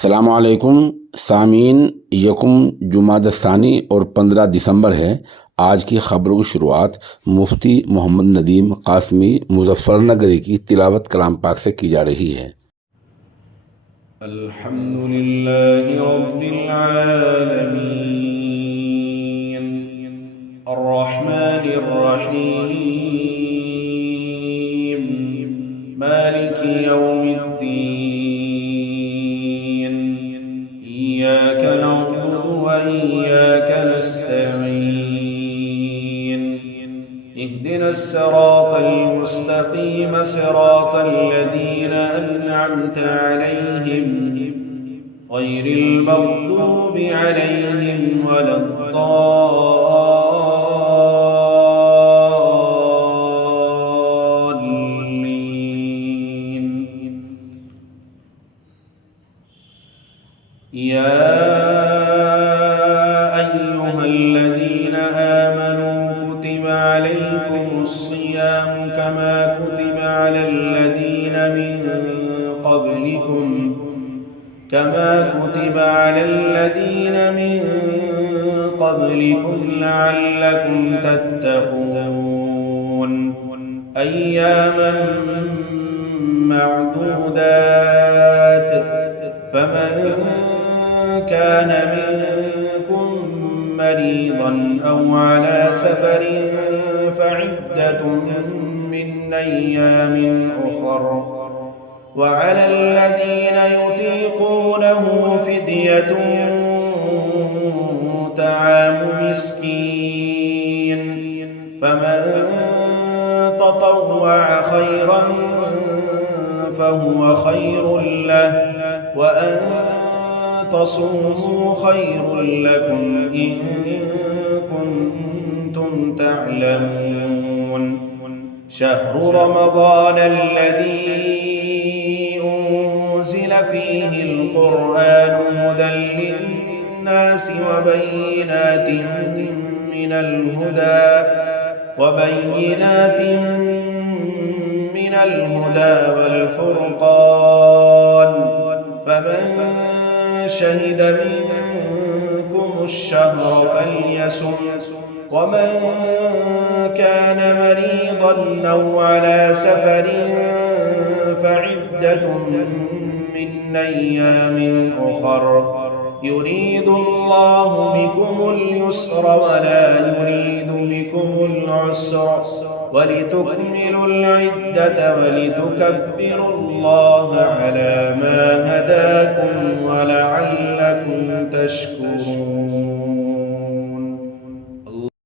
सलामुअलैकुम सामीन। यकुम जुमादसानी और 15 दिसंबर है। आज की खबरों की शुरुआत मुफ्ती मोहम्मद नदीम कासमी मुजफ्फरनगरी की तिलावत कलाम पाक से की जा रही है। अल्हम्दुलिल्लाहि रब्बिल आलमीन अर्रहमानिर रहीम मालिकि यौमिद्दीन इय्याका नअबुदु व इय्याका नस्तईन इहदिनस सिरातल मुस्तकीम सिरातल लज़ीना अन्अमता अलैहिम गैरिल मग़दूबि अलैहिम वलद्दाल्लीन। या अय्युहल्लज़ीना आमनू कुतिबा अलैकुमुस्सियामु कमा कुतिबा अलल्लज़ीना मिन क़ब्लिकुम लअल्लकुम तत्तक़ून अय्यामन मअदूदात फमन कान मिनकुम मरीज़न औ अला सफरिन फ़इद्दतुम मिन अय्यामिन उख़र वअला الذين يطيقونه فدية طعام مسكين فمن تطوع خيرا فهو خير له وأن تصوموا خير لكم إن كنتم تعلمون شهر رمضان الذي أنزل فيه القرآن هدى للناس وبينات من الهدى والفرقان فمن شهد منكم الشهر فليصم ومن كان مريضا أو على سفر فعدة من أيام أخر يريد الله بكم اليسر ولا يريد بكم العسر ولتكملوا العدة ولتكبروا الله على ما هداكم ولعلكم تشكرون.